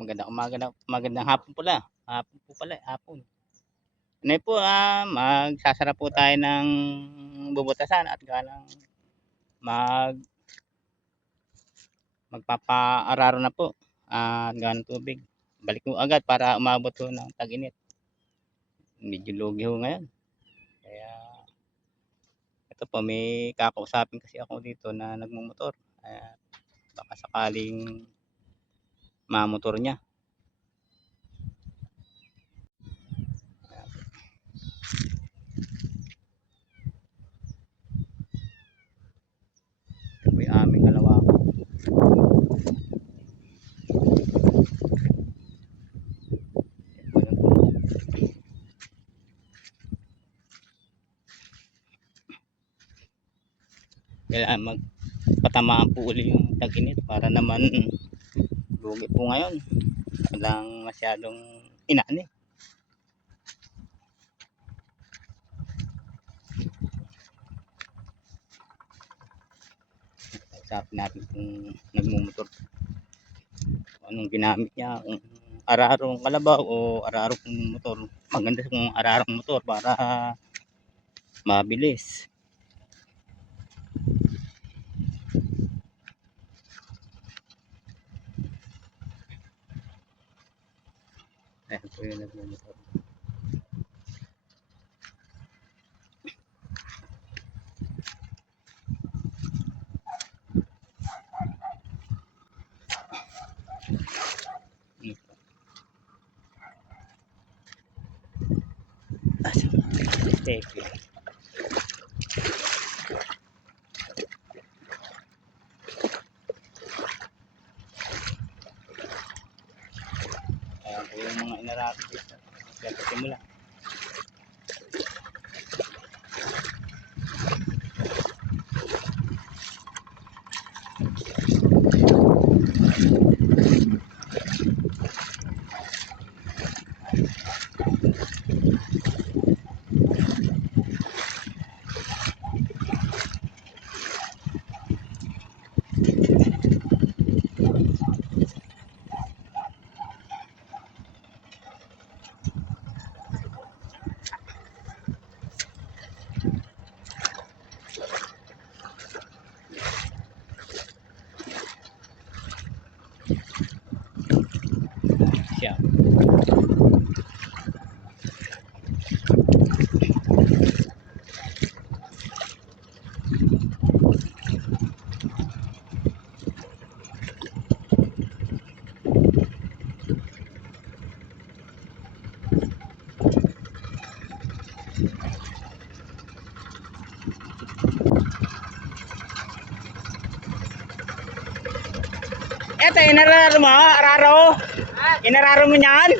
Magandang umaga na, magandang hapon pala. Hapon po pala, hapon. Ano po, magsasara po tayo ng bubutasan at galang mag magpapaararo na po at galang tubig. Balik mo agad para umabot po ng tag-init. Medyo lugi ho ngayon. Kaya ito po, may kakausapin kasi ako dito na nagmumotor. Baka sakaling mamotor niya. Ito po yung aming kalawakan. Kailangan magpatamaan po uli yung tag-init para naman lugi po ngayon. Walang masyadong inani. Usapin natin kung nagmumotor anong ginamit niya, kung ararong kalabaw o ararong motor. Maganda kung ararong motor para mabilis. Ayan po yung nagmumotor. Thank you. Ayan po yung mga inarapit dito. Kaya simula. Siya. Eto, inararo mo? Araro? Inararo mo niyan?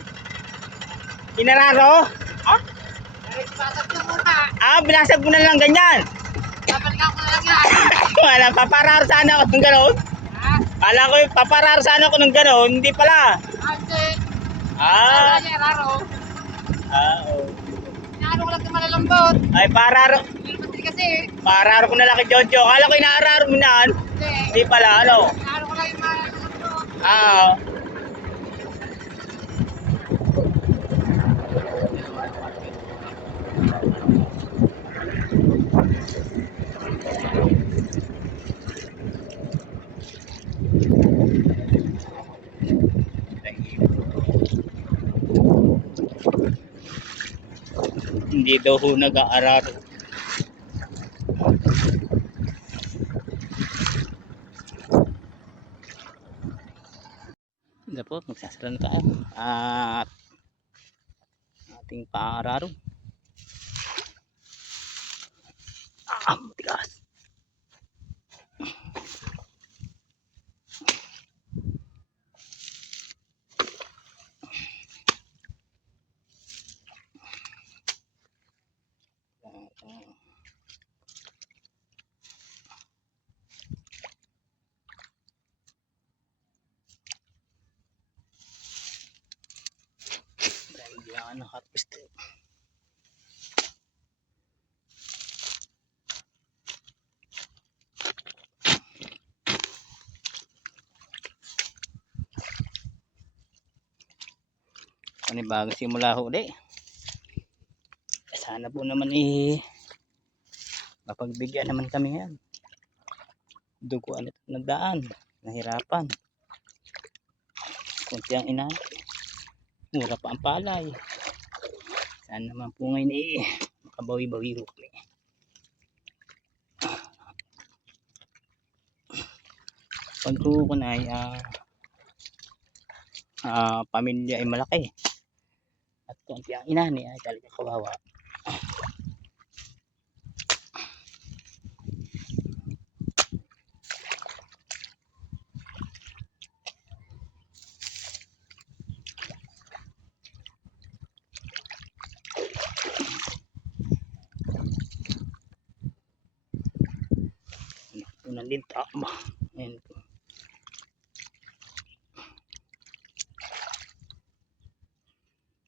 Inararo? Binasag mo na lang ganyan. Babalikan ko na lang yan. Wala, papararo sana ako ng gano'n. Kala ko yung papararo sana ako ng gano'n, hindi pala. Hindi. Ah, Araro. oo. Inaano ko lang yung malalambot. Ay, pararo. Hindi kasi. Pararo ko na lang kay Jojo. Kala ko inaararo mo na. Hindi pala, ano? Inaano ko lang yung malalambot. Ah, hindi daw ho nag-aararo. Hindi po, magsasara na tayo. At ating paararo. Tigas. Yan, harvest. panibagong simula huli. Sana po naman mapagbigyan naman kami ngayon. Duguan ito nagdaan, nahirapan. Kunti ang ina, mura pa ang palay. Sana naman po ngayon makabawi-bawi ho kami. Pag ko na ay pamilya ay malaki at kunti ang inani ay talaga kawawa. Unang linta ba? Ayan po.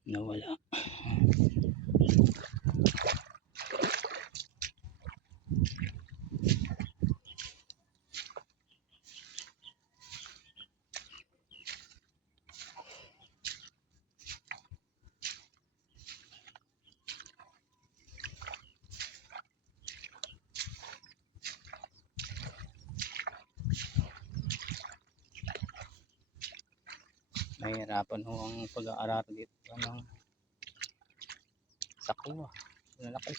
Nawala. Mahirapan ho ang pag-aaral dito ng sakuha. Lalaki.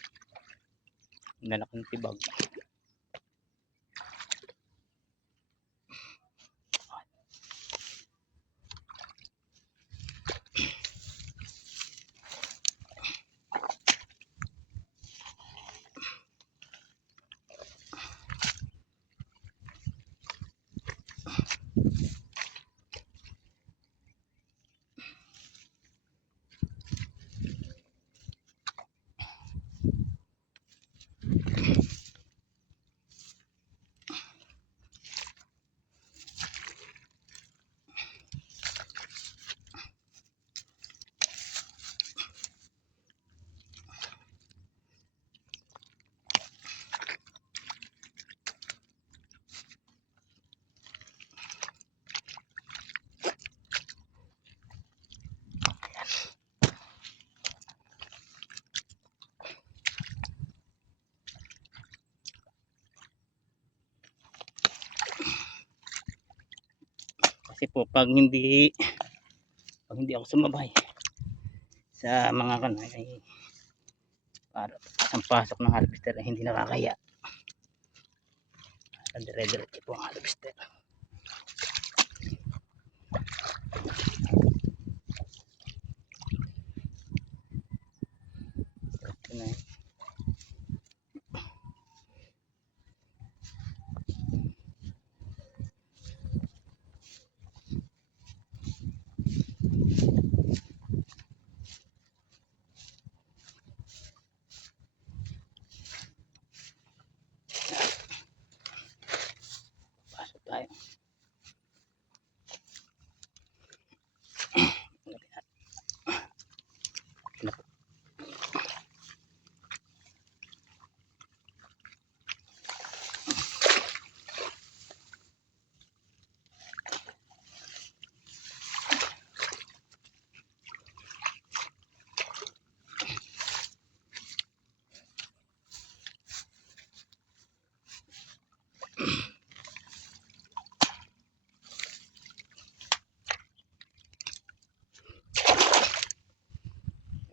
Lalaki ng tibag. Kasi po pag hindi ako sumabay sa mga kanay ay para ang pasok ng harvester ay hindi nakakaya. Dire-diretso po ang harvester. Ito na. Pasok tayo.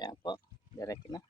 Ayan po, diretso na.